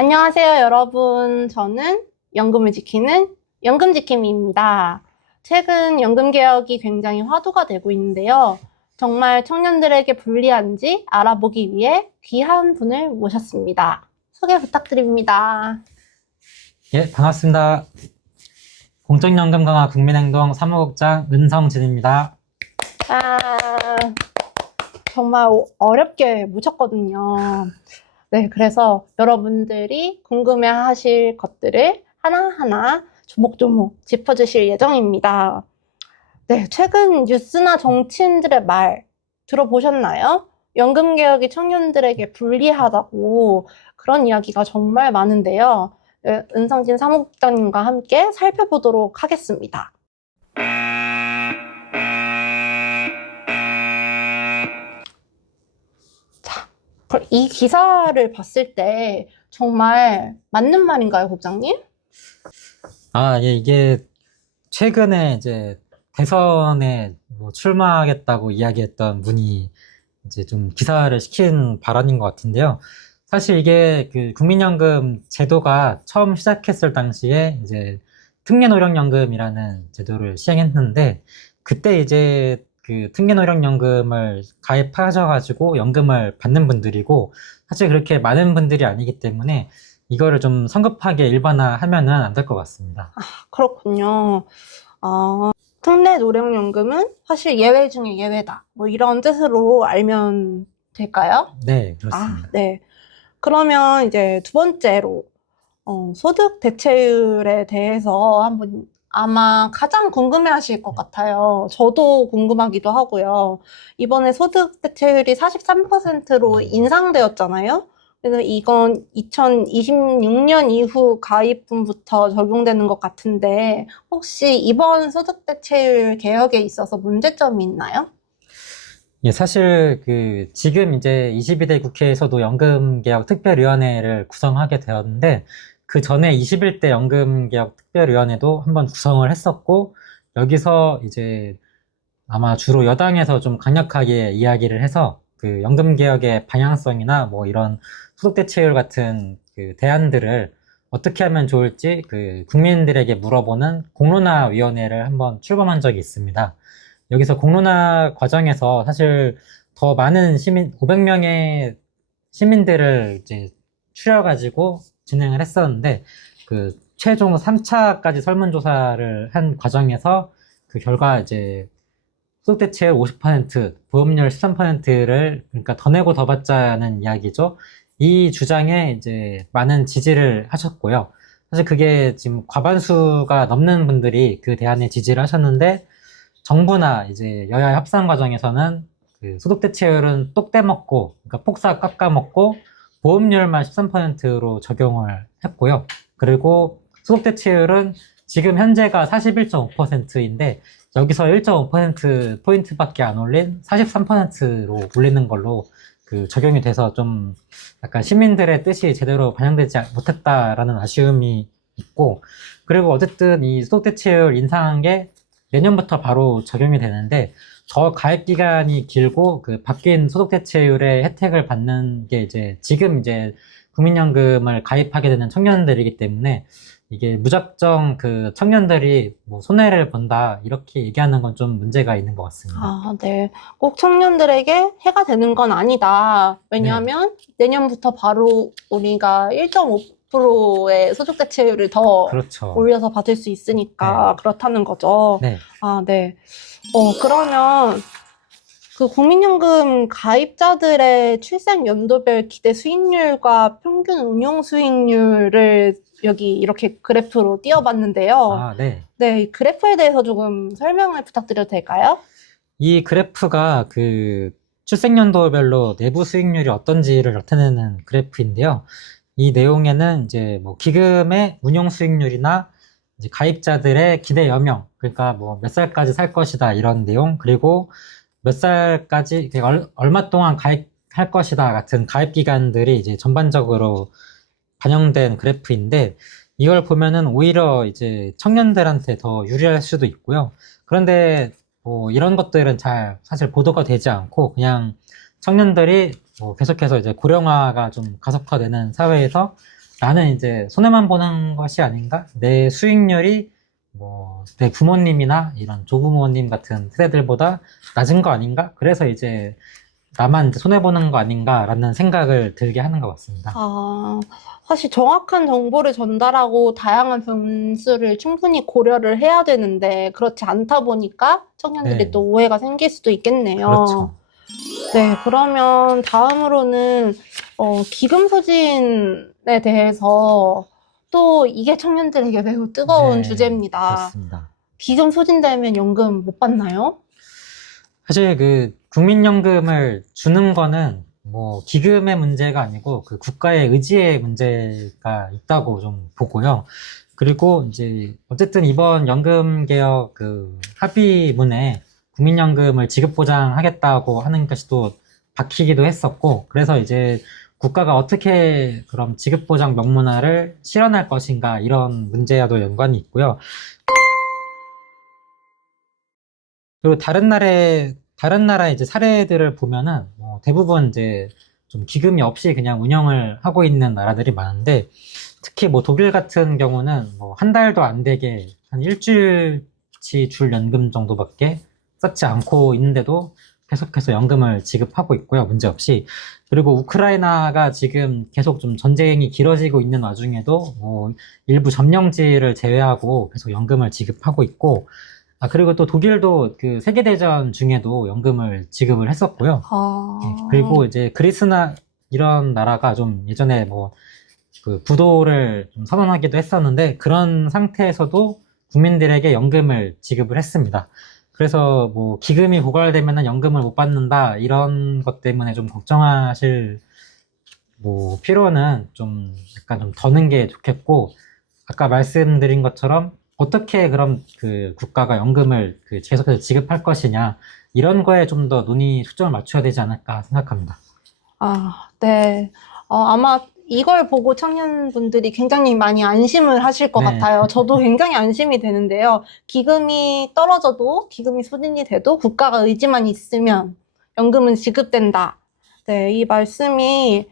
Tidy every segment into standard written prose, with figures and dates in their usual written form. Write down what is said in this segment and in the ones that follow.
안녕하세요, 여러분. 저는 연금을 지키는 연금지킴이입니다. 최근 연금 개혁이 굉장히 화두가 되고 있는데요. 정말 청년들에게 불리한지 알아보기 위해 귀한 분을 모셨습니다. 소개 부탁드립니다. 예, 반갑습니다. 공적연금 강화 국민행동 사무국장 은성진입니다. 아, 정말 어렵게 모셨거든요. 네, 그래서 여러분들이 궁금해하실 것들을 하나하나 조목조목 짚어주실 예정입니다. 네, 최근 뉴스나 정치인들의 말 들어보셨나요? 연금개혁이 청년들에게 불리하다고 그런 이야기가 정말 많은데요. 네, 은성진 사무국장님과 함께 살펴보도록 하겠습니다. 자, 그럼 이 기사를 봤을 때 정말 맞는 말인가요, 국장님? 예, 이게 최근에 이제 대선에 출마하겠다고 이야기했던 분이 이제 좀 기사를 시킨 발언인 것 같은데요. 사실 이게 그 국민연금 제도가 처음 시작했을 당시에 이제 특례노령연금이라는 제도를 시행했는데, 그때 이제 그 특례노령연금을 가입하셔가지고 연금을 받는 분들이고, 사실 그렇게 많은 분들이 아니기 때문에 이거를 좀 성급하게 일반화하면은 안 될 것 같습니다. 그렇군요. 특례노령연금은 사실 예외 중에 예외다. 뭐 이런 뜻으로 알면 될까요? 네, 그렇습니다. 네. 그러면 이제 두 번째로 소득 대체율에 대해서 한번 아마 가장 궁금해하실 것 같아요. 저도 궁금하기도 하고요. 이번에 소득 대체율이 43%로 인상되었잖아요. 그래서 이건 2026년 이후 가입분부터 적용되는 것 같은데 혹시 이번 소득 대체율 개혁에 있어서 문제점이 있나요? 예, 사실 그 지금 이제 22대 국회에서도 연금개혁 특별위원회를 구성하게 되었는데, 그 전에 21대 연금개혁 특별위원회도 한번 구성을 했었고, 여기서 이제 아마 주로 여당에서 좀 강력하게 이야기를 해서 그 연금개혁의 방향성이나 뭐 이런 소득대체율 같은 그 대안들을 어떻게 하면 좋을지 그 국민들에게 물어보는 공론화위원회를 한번 출범한 적이 있습니다. 여기서 공론화 과정에서 사실 더 많은 시민, 500명의 시민들을 이제 추려가지고 진행을 했었는데, 그 최종 3차까지 설문조사를 한 과정에서 그 결과 이제 소득대체율 50%, 보험료율 13%를 그러니까 더 내고 더 받자는 이야기죠. 이 주장에 이제 많은 지지를 하셨고요. 사실 그게 지금 과반수가 넘는 분들이 그 대안에 지지를 하셨는데, 정부나 이제 여야 협상 과정에서는 그 소득대체율은 똑 떼먹고, 그러니까 폭삭 깎아먹고 보험료율만 13%로 적용을 했고요. 그리고 소득대체율은 지금 현재가 41.5%인데 여기서 1.5%포인트밖에 안 올린 43%로 올리는 걸로 그 적용이 돼서 좀 약간 시민들의 뜻이 제대로 반영되지 못했다라는 아쉬움이 있고, 그리고 어쨌든 이 소득대체율 인상한 게 내년부터 바로 적용이 되는데, 더 가입 기간이 길고 그 바뀐 소득대체율의 혜택을 받는 게 이제 지금 이제 국민연금을 가입하게 되는 청년들이기 때문에, 이게 무작정 그 청년들이 뭐 손해를 본다 이렇게 얘기하는 건 좀 문제가 있는 것 같습니다. 네. 꼭 청년들에게 해가 되는 건 아니다. 네, 왜냐하면 내년부터 바로 우리가 1.5%의 소득 대체율을 더 그렇죠. 올려서 받을 수 있으니까 그렇다는 거죠. 네. 네. 그러면 그 국민연금 가입자들의 출생 연도별 기대 수익률과 평균 운용 수익률을 여기 이렇게 그래프로 띄워봤는데요. 네. 네, 이 그래프에 대해서 조금 설명을 부탁드려도 될까요? 이 그래프가 그 출생연도별로 내부 수익률이 어떤지를 나타내는 그래프인데요. 이 내용에는 이제 뭐 기금의 운용 수익률이나 이제 가입자들의 기대 여명, 그러니까 뭐 몇 살까지 살 것이다 이런 내용, 그리고 몇 살까지 얼마 동안 가입할 것이다 같은 가입 기간들이 이제 전반적으로 반영된 그래프인데, 이걸 보면은 오히려 이제 청년들한테 더 유리할 수도 있고요. 그런데 뭐 이런 것들은 잘 사실 보도가 되지 않고, 그냥 청년들이 뭐 계속해서 이제 고령화가 좀 가속화되는 사회에서 나는 이제 손해만 보는 것이 아닌가? 내 수익률이 뭐 내 부모님이나 이런 조부모님 같은 세대들보다 낮은 거 아닌가? 그래서 이제 나만 이제 손해 보는 거 아닌가라는 생각을 들게 하는 것 같습니다. 아, 사실 정확한 정보를 전달하고 다양한 변수를 충분히 고려를 해야 되는데 그렇지 않다 보니까 청년들이 네, 또 오해가 생길 수도 있겠네요. 그렇죠. 네, 그러면 다음으로는 기금 소진에 대해서 또 이게 청년들에게 매우 뜨거운 네, 주제입니다. 그렇습니다. 기금 소진되면 연금 못 받나요? 사실 그 국민연금을 주는 거는 뭐 기금의 문제가 아니고 그 국가의 의지의 문제가 있다고 좀 보고요. 그리고 이제 어쨌든 이번 연금 개혁 그 합의문에 국민연금을 지급 보장하겠다고 하는 것이 또 박히기도 했었고, 그래서 이제 국가가 어떻게 그럼 지급 보장 명문화를 실현할 것인가 이런 문제와도 연관이 있고요. 그리고 다른 나라의 이제 사례들을 보면은, 대부분 이제 좀 기금이 없이 그냥 운영을 하고 있는 나라들이 많은데, 특히 뭐 독일 같은 경우는 뭐 한 달도 안 되게 한 일주일치 줄 연금 정도밖에 쌓지 않고 있는데도 계속해서 연금을 지급하고 있고요. 문제없이. 그리고 우크라이나가 지금 계속 좀 전쟁이 길어지고 있는 와중에도 뭐 일부 점령지를 제외하고 계속 연금을 지급하고 있고, 그리고 또 독일도 그 세계대전 중에도 연금을 지급을 했었고요. 예, 그리고 이제 그리스나 이런 나라가 좀 예전에 뭐 그 부도를 좀 선언하기도 했었는데, 그런 상태에서도 국민들에게 연금을 지급을 했습니다. 그래서 뭐 기금이 고갈되면은 연금을 못 받는다 이런 것 때문에 좀 걱정하실 뭐 필요는 좀 약간 좀 더는 게 좋겠고, 아까 말씀드린 것처럼 어떻게 그럼 그 국가가 연금을 그 계속해서 지급할 것이냐 이런 거에 좀 더 논의 초점을 맞춰야 되지 않을까 생각합니다. 네. 아마 이걸 보고 청년분들이 굉장히 많이 안심을 하실 것 네, 같아요. 저도 굉장히 안심이 되는데요. 기금이 떨어져도, 기금이 소진이 돼도 국가가 의지만 있으면 연금은 지급된다. 네, 이 말씀이,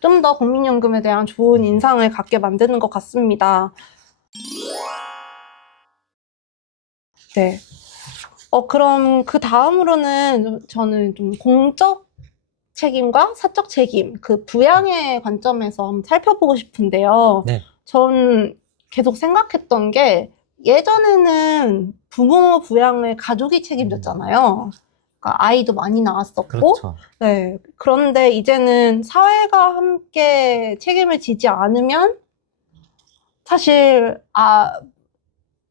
좀 더 국민연금에 대한 좋은 인상을 갖게 만드는 것 같습니다. 네. 그럼 그 다음으로는 저는 좀 공적 책임과 사적 책임, 그 부양의 관점에서 한번 살펴보고 싶은데요. 네, 전 계속 생각했던 게 예전에는 부모 부양을 가족이 책임졌잖아요. 그러니까 아이도 많이 나왔었고, 그렇죠. 네. 그런데 이제는 사회가 함께 책임을 지지 않으면 사실,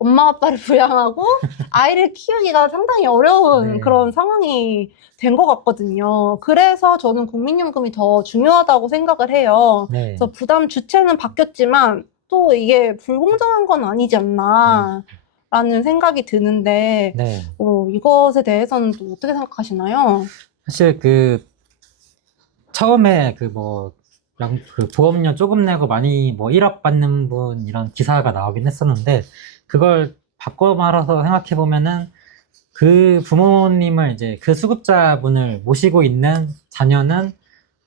엄마 아빠를 부양하고 아이를 키우기가 상당히 어려운 네, 그런 상황이 된 것 같거든요. 그래서 저는 국민연금이 더 중요하다고 생각을 해요. 네, 그래서 부담 주체는 바뀌었지만 또 이게 불공정한 건 아니지 않나 라는 생각이 드는데 네. 이것에 대해서는 또 어떻게 생각하시나요? 사실 그 처음에 그 보험료 조금 내고 많이 뭐 1억 받는 분 이런 기사가 나오긴 했었는데, 그걸 바꿔 말아서 생각해 보면은 그 부모님을 이제 그 수급자분을 모시고 있는 자녀는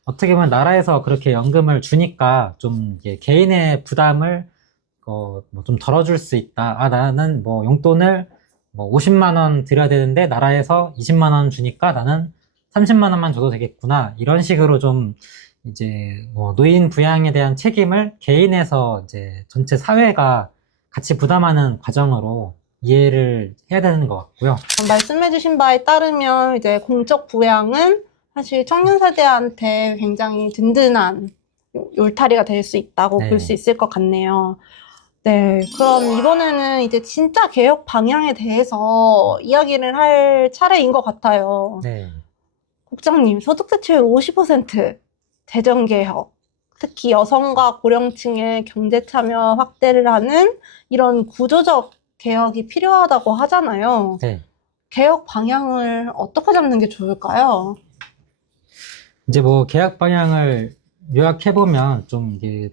어떻게 보면 나라에서 그렇게 연금을 주니까 좀 이게 개인의 부담을 뭐좀 덜어줄 수 있다. 나는 뭐 용돈을 뭐 50만 원 드려야 되는데 나라에서 20만 원 주니까 나는 30만 원만 줘도 되겠구나. 이런 식으로 좀 이제 뭐 노인 부양에 대한 책임을 개인에서 이제 전체 사회가 같이 부담하는 과정으로 이해를 해야 되는 것 같고요. 말씀해주신 바에 따르면 이제 공적 부양은 사실 청년 세대한테 굉장히 든든한 울타리가 될 수 있다고 네. 볼 수 있을 것 같네요. 네, 그럼 이번에는 이제 진짜 개혁 방향에 대해서 이야기를 할 차례인 것 같아요. 네. 국장님, 소득 대체율 50% 재정 개혁, 특히 여성과 고령층의 경제 참여 확대를 하는 이런 구조적 개혁이 필요하다고 하잖아요. 네. 개혁 방향을 어떻게 잡는 게 좋을까요? 이제 뭐 계약 방향을 요약해보면 좀 이게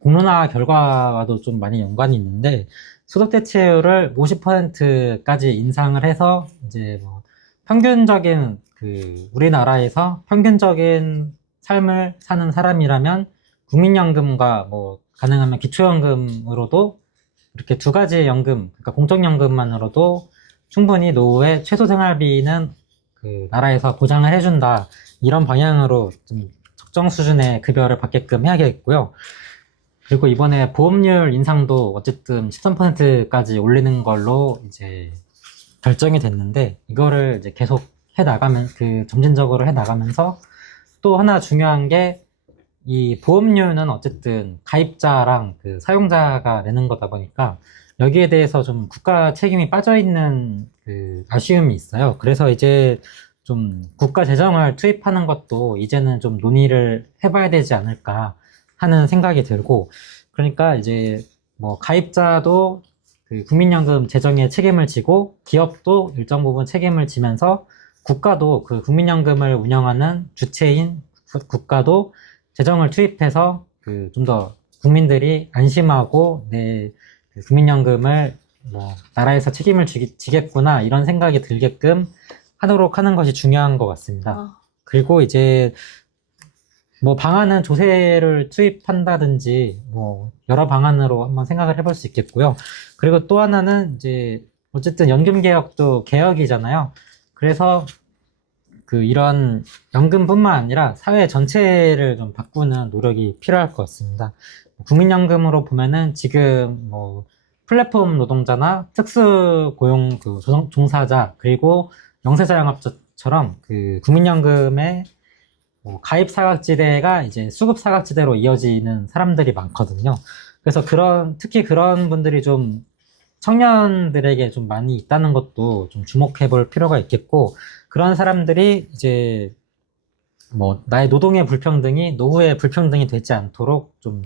공론화 결과와도 좀 많이 연관이 있는데, 소득 대체율을 50%까지 인상을 해서 이제 뭐 평균적인 그 우리나라에서 평균적인 삶을 사는 사람이라면 국민연금과 뭐 가능하면 기초연금으로도 이렇게 두 가지의 연금, 그러니까 공적연금만으로도 충분히 노후에 최소 생활비는 그 나라에서 보장을 해준다. 이런 방향으로 좀 적정 수준의 급여를 받게끔 해야겠고요. 그리고 이번에 보험료 인상도 어쨌든 13%까지 올리는 걸로 이제 결정이 됐는데, 이거를 이제 계속 해 나가면, 점진적으로 해 나가면서 또 하나 중요한 게, 이 보험료는 어쨌든 가입자랑 그 사용자가 내는 거다 보니까 여기에 대해서 좀 국가 책임이 빠져 있는 그 아쉬움이 있어요. 그래서 이제 좀 국가 재정을 투입하는 것도 이제는 좀 논의를 해봐야 되지 않을까 하는 생각이 들고, 그러니까 이제 뭐 가입자도 그 국민연금 재정에 책임을 지고 기업도 일정 부분 책임을 지면서 국가도 그 국민연금을 운영하는 주체인 국가도 재정을 투입해서 그 좀 더 국민들이 안심하고 내 그 국민연금을 뭐 나라에서 책임을 지겠구나 이런 생각이 들게끔 하도록 하는 것이 중요한 것 같습니다. 아, 그리고 이제 뭐 방안은 조세를 투입한다든지 뭐 여러 방안으로 한번 생각을 해볼 수 있겠고요. 그리고 또 하나는 이제 어쨌든 연금 개혁도 개혁이잖아요. 그래서 그 이런 연금뿐만 아니라 사회 전체를 좀 바꾸는 노력이 필요할 것 같습니다. 국민연금으로 보면은 지금 뭐 플랫폼 노동자나 특수고용 그 종사자 그리고 영세자영업자처럼 그 국민연금의 뭐 가입 사각지대가 이제 수급 사각지대로 이어지는 사람들이 많거든요. 그래서 특히 그런 분들이 좀 청년들에게 좀 많이 있다는 것도 좀 주목해 볼 필요가 있겠고, 그런 사람들이 이제 뭐 나의 노동의 불평등이 노후의 불평등이 되지 않도록 좀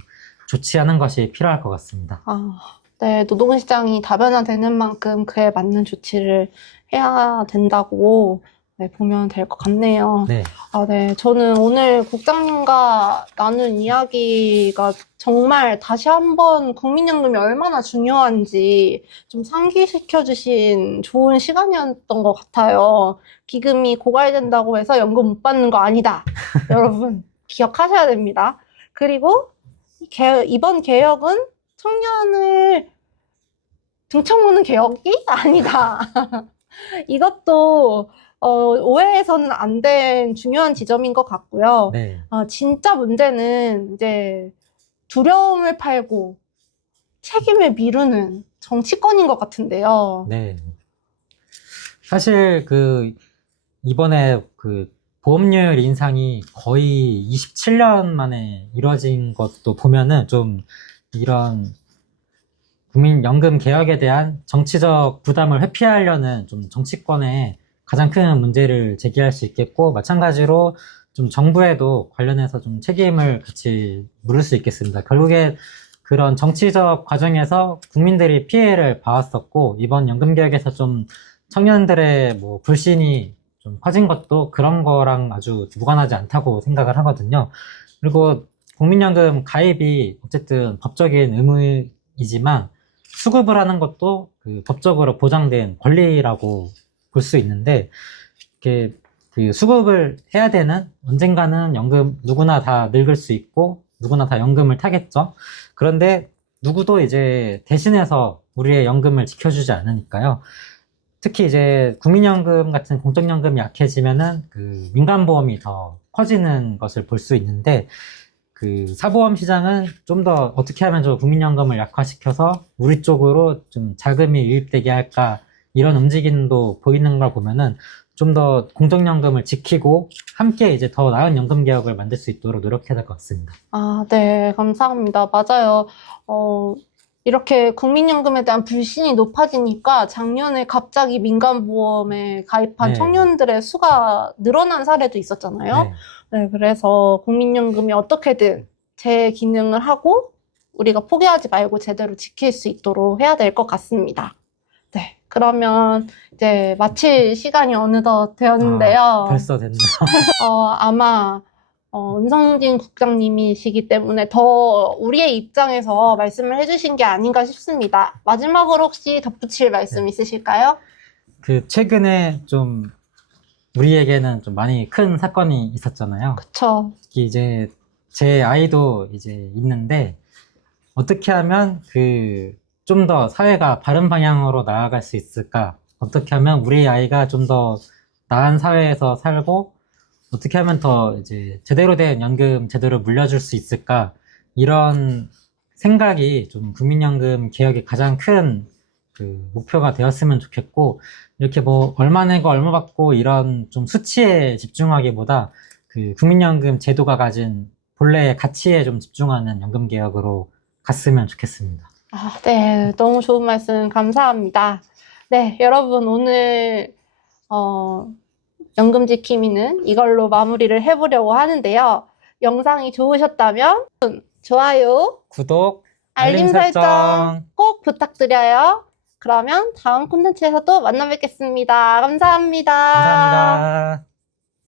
조치하는 것이 필요할 것 같습니다. 네, 노동시장이 다변화되는 만큼 그에 맞는 조치를 해야 된다고 네, 보면 될 것 같네요. 네, 네. 저는 오늘 국장님과 나눈 이야기가 정말 다시 한번 국민연금이 얼마나 중요한지 좀 상기시켜 주신 좋은 시간이었던 것 같아요. 기금이 고갈된다고 해서 연금 못 받는 거 아니다. 여러분, 기억하셔야 됩니다. 그리고 이번 개혁은 청년을 등쳐먹는 개혁이 아니다. 이것도 오해해서는 안 된 중요한 지점인 것 같고요. 네, 진짜 문제는 이제 두려움을 팔고 책임을 미루는 정치권인 것 같은데요. 네. 사실 이번에 보험료율 인상이 거의 27년 만에 이루어진 것도 보면은 좀 이런 국민연금 개혁에 대한 정치적 부담을 회피하려는 좀 정치권의 가장 큰 문제를 제기할 수 있겠고, 마찬가지로 좀 정부에도 관련해서 좀 책임을 같이 물을 수 있겠습니다. 결국에 그런 정치적 과정에서 국민들이 피해를 봐왔었고, 이번 연금 개혁에서 좀 청년들의 뭐 불신이 좀 커진 것도 그런 거랑 아주 무관하지 않다고 생각을 하거든요. 그리고 국민연금 가입이 어쨌든 법적인 의무이지만 수급을 하는 것도 법적으로 보장된 권리라고 볼 수 있는데, 이렇게 수급을 해야 되는 언젠가는 누구나 다 늙을 수 있고 누구나 다 연금을 타겠죠. 그런데 누구도 이제 대신해서 우리의 연금을 지켜주지 않으니까요. 특히 이제 국민연금 같은 공적연금이 약해지면은 민간보험이 더 커지는 것을 볼 수 있는데, 사보험 시장은 좀 더 어떻게 하면 저 국민연금을 약화시켜서 우리 쪽으로 좀 자금이 유입되게 할까, 이런 움직임도 보이는 걸 보면은 좀 더 공적연금을 지키고 함께 이제 더 나은 연금 개혁을 만들 수 있도록 노력해야 될 것 같습니다. 네, 감사합니다. 맞아요. 이렇게 국민연금에 대한 불신이 높아지니까 작년에 갑자기 민간보험에 가입한 네. 청년들의 수가 늘어난 사례도 있었잖아요. 네. 네, 그래서 국민연금이 어떻게든 제 기능을 하고 우리가 포기하지 말고 제대로 지킬 수 있도록 해야 될 것 같습니다. 네, 그러면 이제 마칠 시간이 어느덧 되었는데요. 벌써 됐네요. 아마 은성진 국장님이시기 때문에 더 우리의 입장에서 말씀을 해주신 게 아닌가 싶습니다. 마지막으로 혹시 덧붙일 말씀 있으실까요? 최근에 좀 우리에게는 좀 많이 큰 사건이 있었잖아요. 그쵸. 특히 이제 제 아이도 이제 있는데, 어떻게 하면 좀 더 사회가 바른 방향으로 나아갈 수 있을까? 어떻게 하면 우리 아이가 좀 더 나은 사회에서 살고, 어떻게 하면 더 이제 제대로 된 연금 제도를 물려줄 수 있을까? 이런 생각이 좀 국민연금 개혁의 가장 큰 목표가 되었으면 좋겠고, 이렇게 뭐 얼마 내고 얼마 받고 이런 좀 수치에 집중하기보다 국민연금 제도가 가진 본래의 가치에 좀 집중하는 연금 개혁으로 갔으면 좋겠습니다. 아, 네, 너무 좋은 말씀 감사합니다. 네, 여러분 오늘 연금 지킴이는 이걸로 마무리를 해보려고 하는데요. 영상이 좋으셨다면 좋아요, 구독, 알림 설정 꼭 부탁드려요. 그러면 다음 콘텐츠에서 또 만나 뵙겠습니다. 감사합니다. 감사합니다.